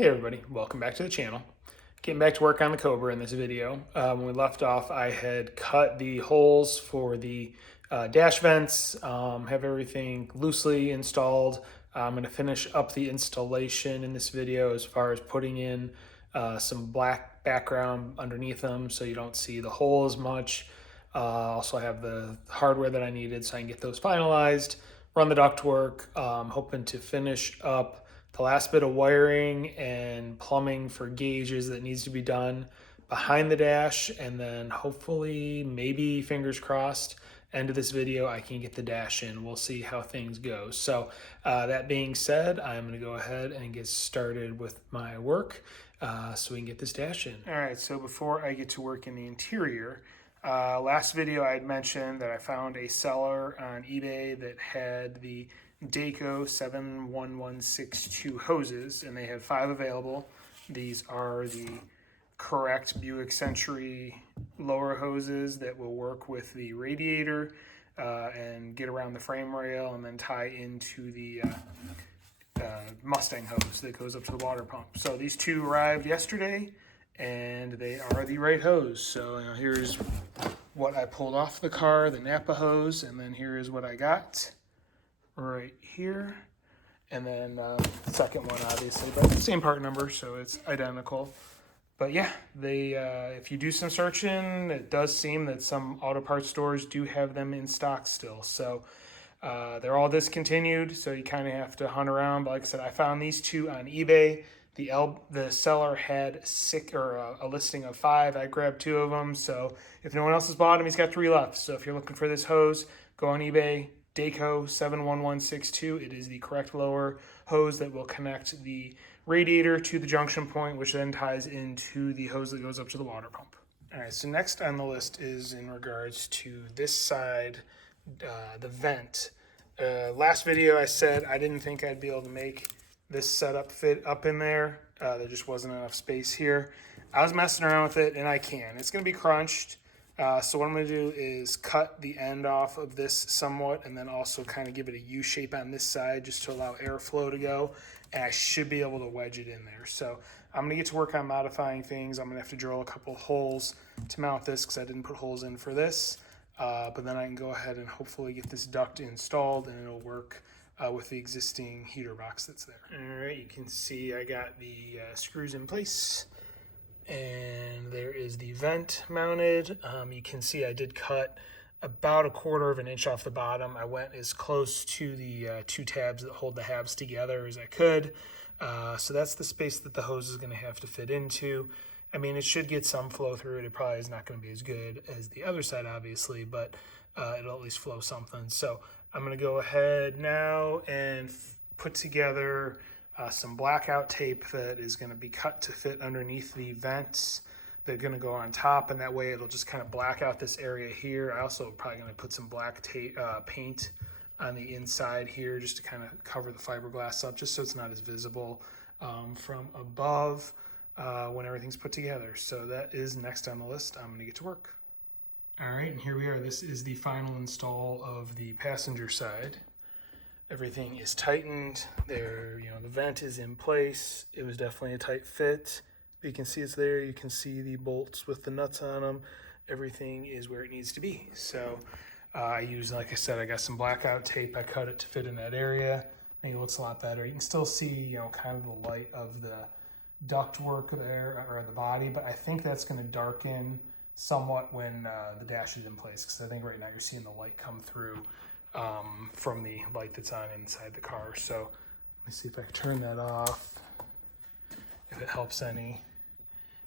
Hey everybody, welcome back to the channel. Getting back to work on the Cobra in this video. When we left off, I had cut the holes for the dash vents, have everything loosely installed. I'm going to finish up the installation in this video as far as putting in some black background underneath them so you don't see the hole as much. Also have the hardware that I needed so I can get those finalized, run the ductwork, hoping to finish up the last bit of wiring and plumbing for gauges that needs to be done behind the dash, and then hopefully, maybe fingers crossed, end of this video I can get the dash in. We'll see how things go. So that being said, I'm going to go ahead and get started with my work so we can get this dash in. All right, so before I get to work in the interior, last video I had mentioned that I found a seller on eBay that had the Dayco 71162 hoses, and they have 5 available. These are the correct Buick Century lower hoses that will work with the radiator and get around the frame rail and then tie into the Mustang hose that goes up to the water pump. So these 2 arrived yesterday, and they are the right hose. So here's what I pulled off the car, the Napa hose, and then here is what I got right here, and then the second one obviously, but same part number, so it's identical. But yeah, they if you do some searching, it does seem that some auto parts stores do have them in stock still. So they're all discontinued, so you kind of have to hunt around. But like I said, I found these 2 on eBay. The seller had a listing of 5. I grabbed 2 of them. So if no one else has bought them, he's got 3 left. So if you're looking for this hose, go on eBay. Dayco 71162. It is the correct lower hose that will connect the radiator to the junction point, which then ties into the hose that goes up to the water pump. All right, so next on the list is in regards to this side, the vent. Last video I said I didn't think I'd be able to make this setup fit up in there. There just wasn't enough space here. I was messing around with it, and I can. It's going to be crunched. So what I'm going to do is cut the end off of this somewhat, and then also kind of give it a U shape on this side just to allow airflow to go, and I should be able to wedge it in there. So I'm going to get to work on modifying things. I'm going to have to drill a couple holes to mount this because I didn't put holes in for this, but then I can go ahead and hopefully get this duct installed, and it'll work with the existing heater box that's there. All right, you can see I got the screws in place. And there is the vent mounted. You can see I did cut about 1/4 of an inch off the bottom. I went as close to the 2 tabs that hold the halves together as I could. So that's the space that the hose is going to have to fit into. I mean, it should get some flow through it. It probably is not going to be as good as the other side, obviously, but it'll at least flow something. So I'm going to go ahead now and put together some blackout tape that is going to be cut to fit underneath the vents. They're going to go on top, and that way it'll just kind of black out this area here. I also probably going to put some black tape, paint on the inside here just to kind of cover the fiberglass up, just so it's not as visible from above when everything's put together. So that is next on the list. I'm going to get to work. All right, and here we are. This is the final install of the passenger side. Everything is tightened there. The vent is in place. It was definitely a tight fit. You can see it's there. You can see the bolts with the nuts on them. Everything is where it needs to be. So I used, like I said, I got some blackout tape. I cut it to fit in that area. I think it looks a lot better. You can still see, kind of the light of the ductwork there, or the body, but I think that's going to darken somewhat when the dash is in place, because I think right now you're seeing the light come through from the light that's on inside the car. So let me see if I can turn that off, if it helps any.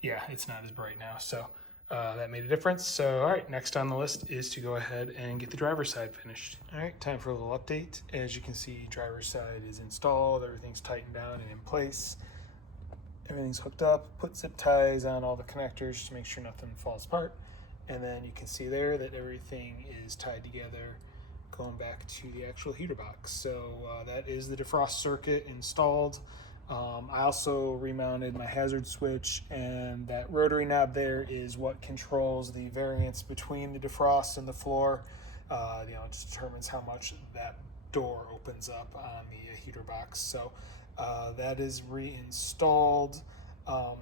Yeah, it's not as bright now, so that made a difference. So all right, next on the list is to go ahead and get the driver's side finished. All right, time for a little update. As you can see, driver's side is installed. Everything's tightened down and in place. Everything's hooked up. Put zip ties on all the connectors to make sure nothing falls apart. And then you can see there that everything is tied together going back to the actual heater box. So that is the defrost circuit installed. I also remounted my hazard switch, and that rotary knob there is what controls the variance between the defrost and the floor. It just determines how much that door opens up on the heater box. So That is reinstalled.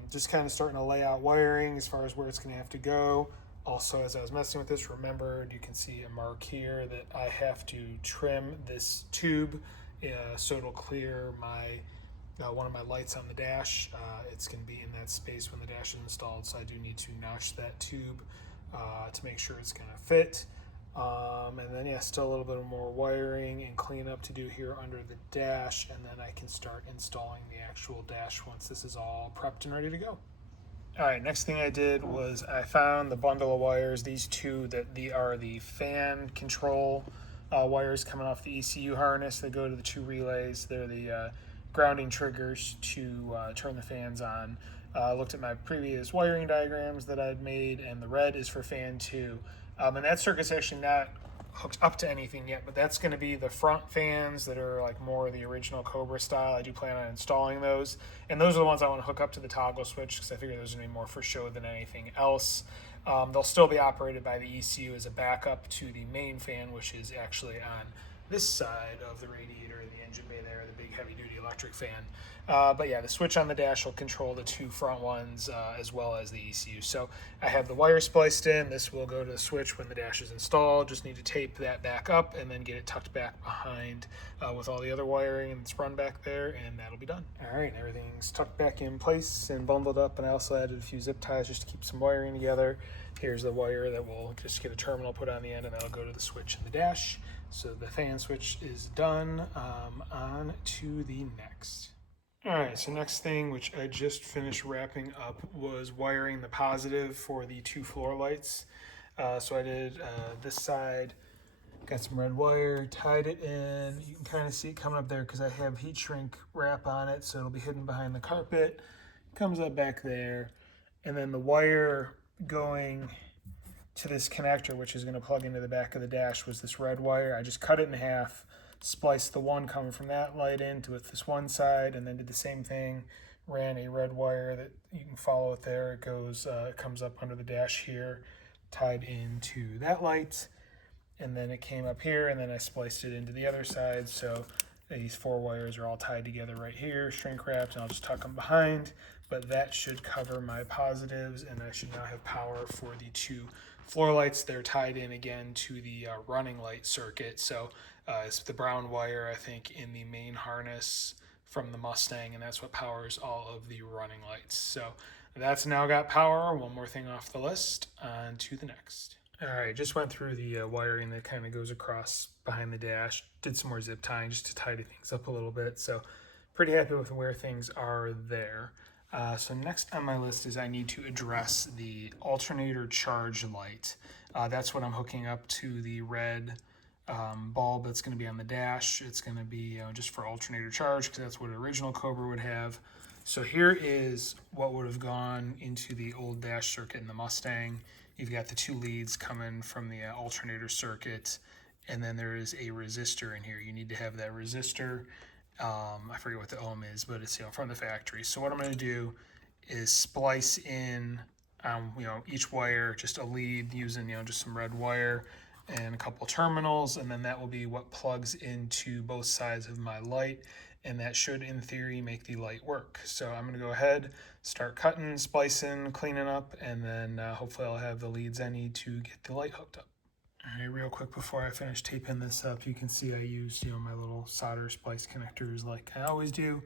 Just kind of starting to lay out wiring as far as where it's going to have to go. Also, as I was messing with this, remembered, you can see a mark here that I have to trim this tube so it'll clear my one of my lights on the dash. It's going to be in that space when the dash is installed, so I do need to notch that tube to make sure it's going to fit. And then, yeah, still a little bit more wiring and cleanup to do here under the dash, and then I can start installing the actual dash once this is all prepped and ready to go. All right, next thing I did was I found the bundle of wires, these two that are the fan control wires coming off the ECU harness. They go to the two relays. They're the grounding triggers to turn the fans on. I looked at my previous wiring diagrams that I'd made, and the red is for fan 2. And that circuit's actually not hooked up to anything yet, but that's going to be the front fans that are like more the original Cobra style. I do plan on installing those, and those are the ones I want to hook up to the toggle switch because I figure those are going to be more for show than anything else. They'll still be operated by the ECU as a backup to the main fan, which is actually on this side of the radiator, the engine bay there, the big heavy duty electric fan. But yeah, the switch on the dash will control the two front ones as well as the ECU. So I have the wire spliced in. This will go to the switch when the dash is installed. Just need to tape that back up and then get it tucked back behind with all the other wiring and sprung back there, and that'll be done. All right, everything's tucked back in place and bundled up, and I also added a few zip ties just to keep some wiring together. Here's the wire that will just get a terminal put on the end, and that'll go to the switch in the dash. So the fan switch is done. On to the next. All right, so next thing, which I just finished wrapping up, was wiring the positive for the two floor lights. So I did this side, got some red wire, tied it in. You can kind of see it coming up there because I have heat shrink wrap on it, so it'll be hidden behind the carpet. Comes up back there, and then the wire going to this connector, which is going to plug into the back of the dash, was this red wire. I just cut it in half, spliced the one coming from that light into it this one side, and then did the same thing. Ran a red wire that you can follow it there. It goes, it comes up under the dash here, tied into that light, and then it came up here, and then I spliced it into the other side. So these four wires are all tied together right here, shrink wrapped, and I'll just tuck them behind. But that should cover my positives, and I should now have power for the two floor lights. They're tied in again to the running light circuit. So it's the brown wire, I think, in the main harness from the Mustang, and that's what powers all of the running lights. So that's now got power. One more thing off the list. On to the next. All right, just went through the wiring that kind of goes across behind the dash. Did some more zip tying just to tidy things up a little bit. So pretty happy with where things are there. So next on my list is I need to address the alternator charge light. That's what I'm hooking up to the red bulb that's going to be on the dash. It's going to be just for alternator charge because that's what an original Cobra would have. So here is what would have gone into the old dash circuit in the Mustang. You've got the two leads coming from the alternator circuit, and then there is a resistor in here. You need to have that resistor. I forget what the ohm is, but it's from the factory. So what I'm going to do is splice in each wire, just a lead using just some red wire and a couple terminals, and then that will be what plugs into both sides of my light, and that should in theory make the light work. So I'm going to go ahead, start cutting, splicing, cleaning up, and then hopefully I'll have the leads I need to get the light hooked up. All right, real quick before I finish taping this up, you can see I used my little solder splice connectors like I always do.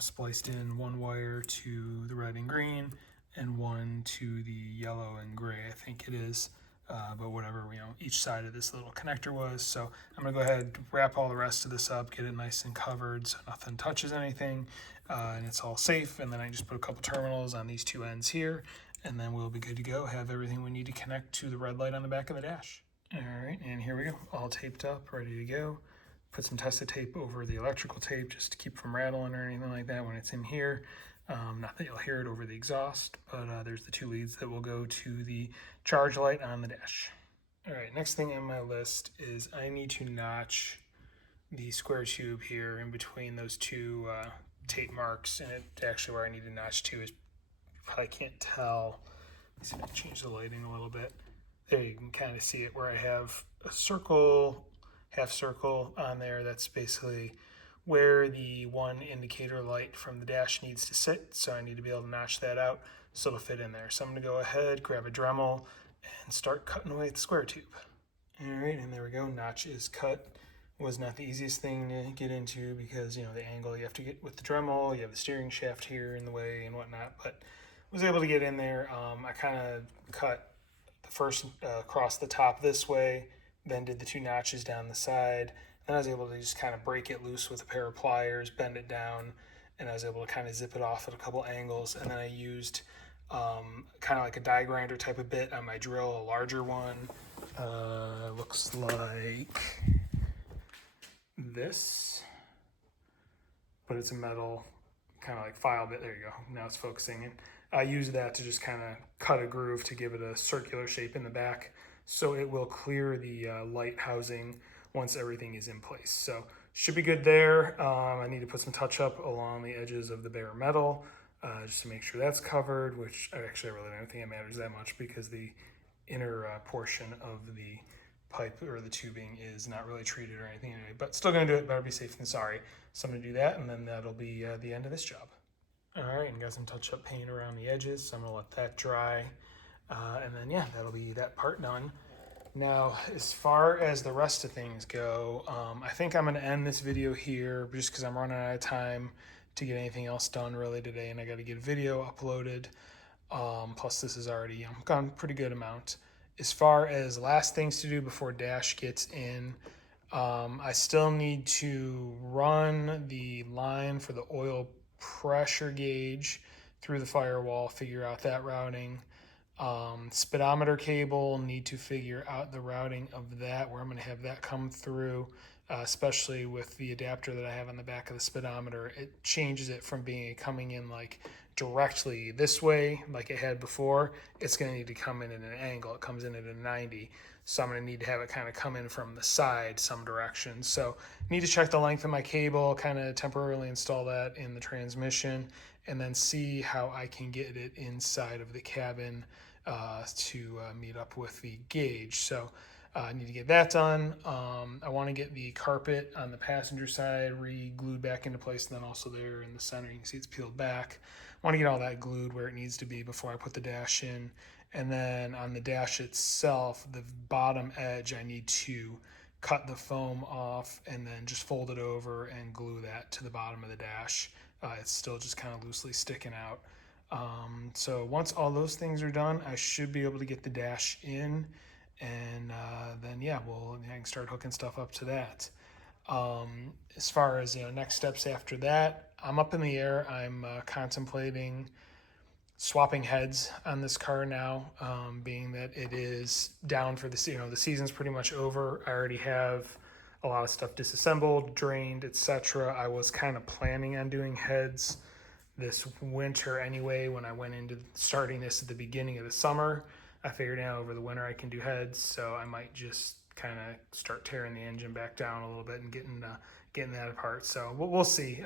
Spliced in one wire to the red and green and one to the yellow and gray, I think it is. But whatever each side of this little connector was. So I'm gonna go ahead, wrap all the rest of this up, get it nice and covered so nothing touches anything, and it's all safe. And then I just put a couple terminals on these two ends here, and then we'll be good to go, have everything we need to connect to the red light on the back of the dash. All right, and here we go, all taped up, ready to go. Put some tested tape over the electrical tape just to keep from rattling or anything like that when it's in here. Not that you'll hear it over the exhaust, but there's the two leads that will go to the charge light on the dash. All right, next thing on my list is I need to notch the square tube here in between those two tape marks, and it actually where I need to notch to is, you probably can't tell. Let's see if I can change the lighting a little bit. There you can kind of see it where I have a circle, half circle on there. That's basically where the one indicator light from the dash needs to sit. So I need to be able to notch that out so it'll fit in there. So I'm gonna go ahead, grab a Dremel, and start cutting away at the square tube. All right, and there we go, notch is cut. Was not the easiest thing to get into because, you know, the angle you have to get with the Dremel, you have the steering shaft here in the way and whatnot, but was able to get in there. I kind of cut the first across the top this way, then did the 2 notches down the side. Then I was able to just kind of break it loose with a pair of pliers, bend it down, and I was able to kind of zip it off at a couple angles. And then I used kind of like a die grinder type of bit on my drill, a larger one. Looks like this, but it's a metal kind of like file bit. There you go. Now it's focusing. And I use that to just kind of cut a groove to give it a circular shape in the back, so it will clear the light housing once everything is in place. So should be good there. I need to put some touch up along the edges of the bare metal just to make sure that's covered, which I really don't think it matters that much because the inner portion of the pipe or the tubing is not really treated or anything anyway, but still gonna do it. Better be safe than sorry. So I'm gonna do that, and then that'll be the end of this job. All right, and got some touch-up paint around the edges, so I'm gonna let that dry, and then yeah, that'll be that part done. Now, as far as the rest of things go, I think I'm gonna end this video here just because I'm running out of time to get anything else done really today, and I got to get a video uploaded. Plus, this is already gone a pretty good amount. As far as last things to do before Dash gets in, I still need to run the line for the oil pressure gauge through the firewall, figure out that routing. Speedometer cable, need to figure out the routing of that, where I'm going to have that come through, especially with the adapter that I have on the back of the speedometer. It changes it from being coming in like directly this way like it had before. It's going to need to come in at an angle. It comes in at a 90. So I'm going to need to have it kind of come in from the side some direction. So need to check the length of my cable, kind of temporarily install that in the transmission, and then see how I can get it inside of the cabin to meet up with the gauge. So I need to get that done. I want to get the carpet on the passenger side re-glued back into place, and then also there in the center, you can see it's peeled back. I want to get all that glued where it needs to be before I put the dash in. And then on the dash itself, the bottom edge, I need to cut the foam off and then just fold it over and glue that to the bottom of the dash. It's still just kind of loosely sticking out. So once all those things are done, I should be able to get the dash in, and then yeah, I can start hooking stuff up to that. As far as next steps after that, I'm up in the air. I'm contemplating swapping heads on this car now, being that it is down for the season's pretty much over. I already have a lot of stuff disassembled, drained, etc. I was kind of planning on doing heads this winter anyway. When I went into starting this at the beginning of the summer, I figured over the winter I can do heads, so I might just kind of start tearing the engine back down a little bit and getting that apart. So we'll see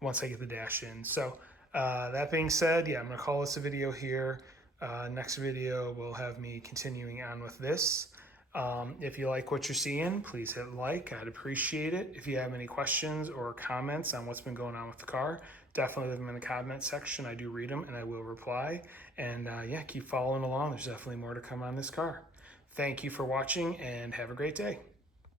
once I get the dash in. So that being said, yeah, I'm gonna call this a video here. Next video will have me continuing on with this. If you like what you're seeing, please hit like. I'd appreciate it. If you have any questions or comments on what's been going on with the car, definitely leave them in the comment section. I do read them and I will reply. And yeah, keep following along. There's definitely more to come on this car. Thank you for watching and have a great day.